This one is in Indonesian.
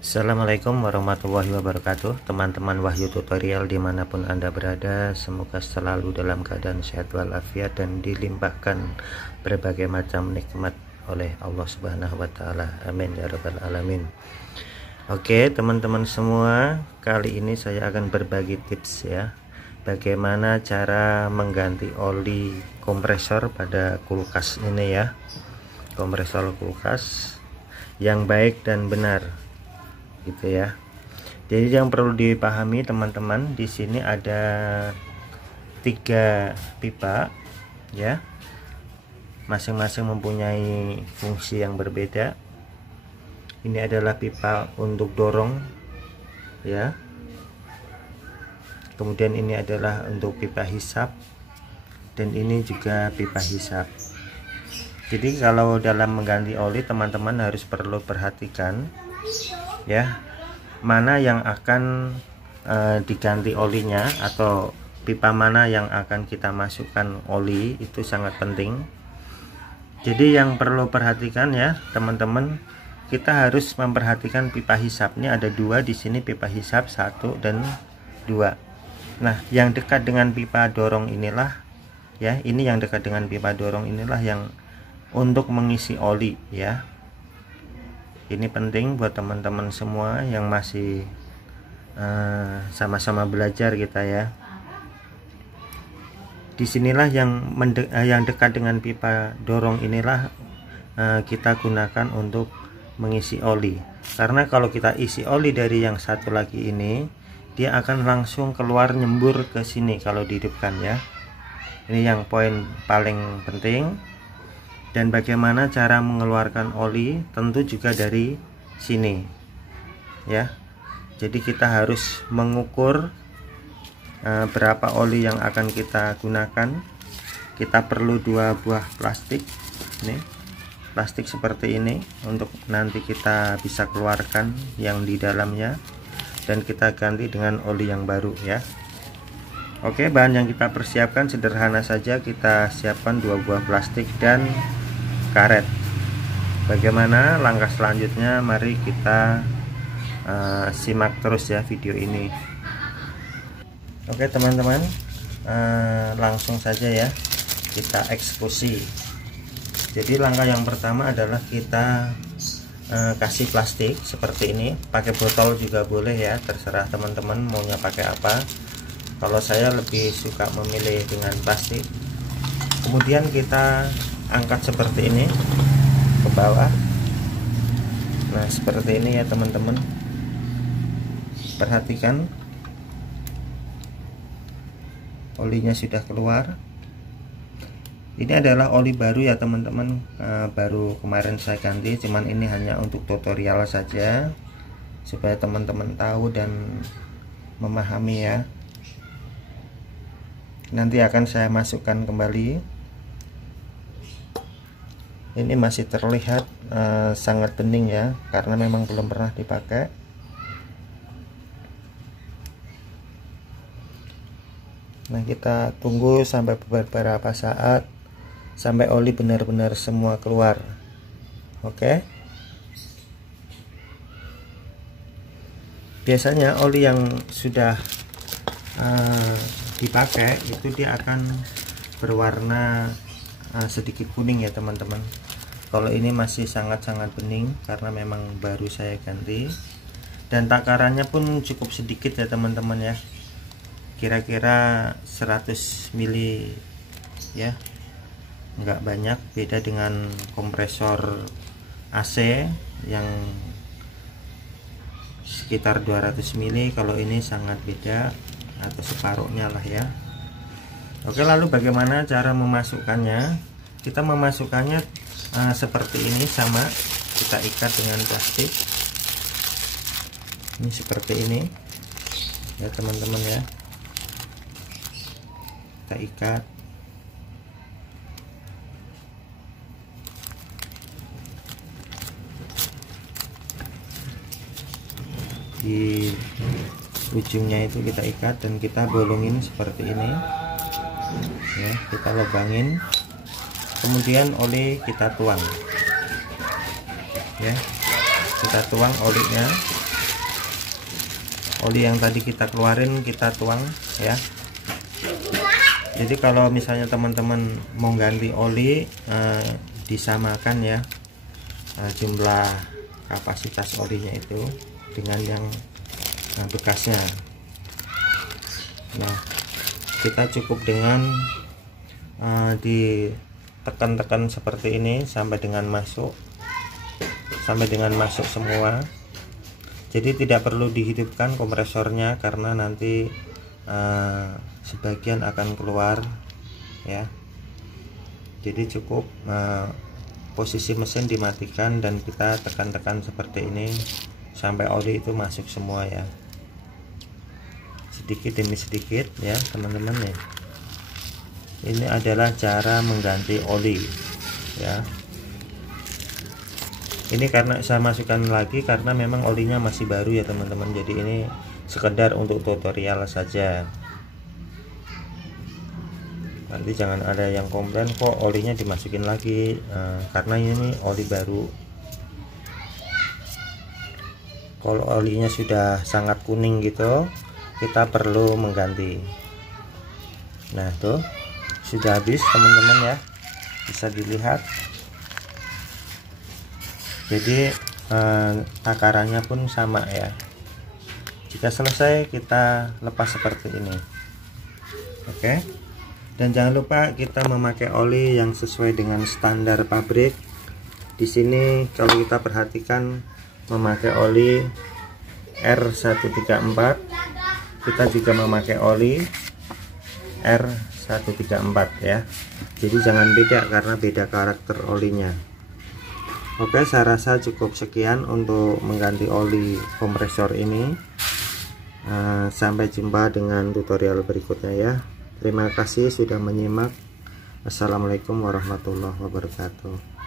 Assalamualaikum warahmatullahi wabarakatuh, teman-teman Wahyu Tutorial dimanapun Anda berada. Semoga selalu dalam keadaan sehat walafiat dan dilimpahkan berbagai macam nikmat oleh Allah Subhanahu wa Ta'ala. Amin ya Rabbal 'Alamin. Oke teman-teman semua, kali ini saya akan berbagi tips ya, bagaimana cara mengganti oli kompresor pada kulkas ini ya, kompresor kulkas yang baik dan benar gitu ya. Jadi yang perlu dipahami teman-teman, di sini ada 3 pipa ya, masing-masing mempunyai fungsi yang berbeda. Ini adalah pipa untuk dorong ya, kemudian ini adalah untuk pipa hisap, dan ini juga pipa hisap. Jadi kalau dalam mengganti oli, teman-teman harus perlu perhatikan ya, mana yang akan diganti olinya, atau pipa mana yang akan kita masukkan oli, itu sangat penting. Jadi yang perlu perhatikan ya teman-teman, kita harus memperhatikan pipa hisapnya. Ada 2 di sini, pipa hisap 1 dan 2. Nah yang dekat dengan pipa dorong inilah ya, ini yang dekat dengan pipa dorong inilah yang untuk mengisi oli ya. Ini penting buat teman-teman semua yang masih sama-sama belajar kita ya. Disinilah yang dekat dengan pipa dorong inilah kita gunakan untuk mengisi oli. Karena kalau kita isi oli dari yang satu lagi ini, dia akan langsung keluar nyembur ke sini kalau dihidupkan ya. Ini yang poin paling penting. Dan bagaimana cara mengeluarkan oli, tentu juga dari sini ya. Jadi kita harus mengukur berapa oli yang akan kita gunakan. Kita perlu 2 buah plastik, ini plastik seperti ini, untuk nanti kita bisa keluarkan yang di dalamnya dan kita ganti dengan oli yang baru ya. Oke, bahan yang kita persiapkan sederhana saja. Kita siapkan 2 buah plastik dan karet. Bagaimana langkah selanjutnya? Mari kita simak terus ya video ini. Oke teman-teman, langsung saja ya kita eksekusi. Jadi langkah yang pertama adalah kita kasih plastik seperti ini. Pakai botol juga boleh ya, terserah teman-teman maunya pakai apa. Kalau saya lebih suka memilih dengan plastik. Kemudian kita angkat seperti ini ke bawah. Nah seperti ini ya teman-teman, perhatikan olinya sudah keluar. Ini adalah oli baru ya teman-teman, baru kemarin saya ganti, cuman ini hanya untuk tutorial saja supaya teman-teman tahu dan memahami ya. Nanti akan saya masukkan kembali. Ini masih terlihat sangat bening ya, karena memang belum pernah dipakai. Nah kita tunggu sampai beberapa saat sampai oli benar-benar semua keluar. Oke. Biasanya oli yang sudah dipakai itu dia akan berwarna sedikit kuning ya teman-teman. Kalau ini masih sangat-sangat bening karena memang baru saya ganti, dan takarannya pun cukup sedikit ya teman-teman ya, kira-kira 100 mili ya, nggak banyak. Beda dengan kompresor AC yang sekitar 200 mili, kalau ini sangat beda atau separuhnya lah ya. Oke, lalu bagaimana cara memasukkannya? Kita memasukkannya seperti ini, sama kita ikat dengan plastik. Ini seperti ini ya teman-teman ya. Kita ikat. Di ujungnya itu kita ikat dan kita bolongin seperti ini ya, kita lubangin. Kemudian oli kita tuang ya, kita tuang olinya oli yang tadi kita keluarin kita tuang ya. Jadi kalau misalnya teman-teman mau ganti oli, disamakan ya jumlah kapasitas olinya itu dengan yang bekasnya. Nah, kita cukup dengan ditekan-tekan seperti ini sampai dengan masuk semua. Jadi tidak perlu dihidupkan kompresornya karena nanti sebagian akan keluar ya. Jadi cukup posisi mesin dimatikan dan kita tekan-tekan seperti ini sampai oli itu masuk semua ya, sedikit demi sedikit ya teman-teman ya. Ini adalah cara mengganti oli ya. Ini karena saya masukkan lagi karena memang olinya masih baru ya teman-teman, jadi ini sekedar untuk tutorial saja. Nanti jangan ada yang komplain kok olinya dimasukin lagi, karena ini oli baru. Kalau olinya sudah sangat kuning gitu, kita perlu mengganti. Nah tuh sudah habis teman-teman ya, bisa dilihat. Jadi takarannya pun sama ya. Jika selesai kita lepas seperti ini. Oke. Dan jangan lupa kita memakai oli yang sesuai dengan standar pabrik. Di sini kalau kita perhatikan memakai oli R134, kita juga memakai oli R134 ya. Jadi jangan beda karena beda karakter olinya. Oke, saya rasa cukup sekian untuk mengganti oli kompresor ini. Sampai jumpa dengan tutorial berikutnya ya. Terima kasih sudah menyimak. Assalamualaikum warahmatullahi wabarakatuh.